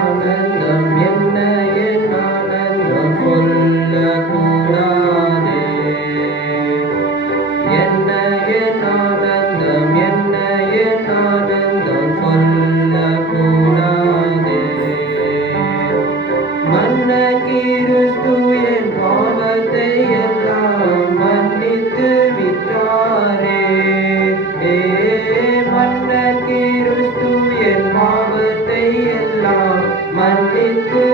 Amen. One, two, three.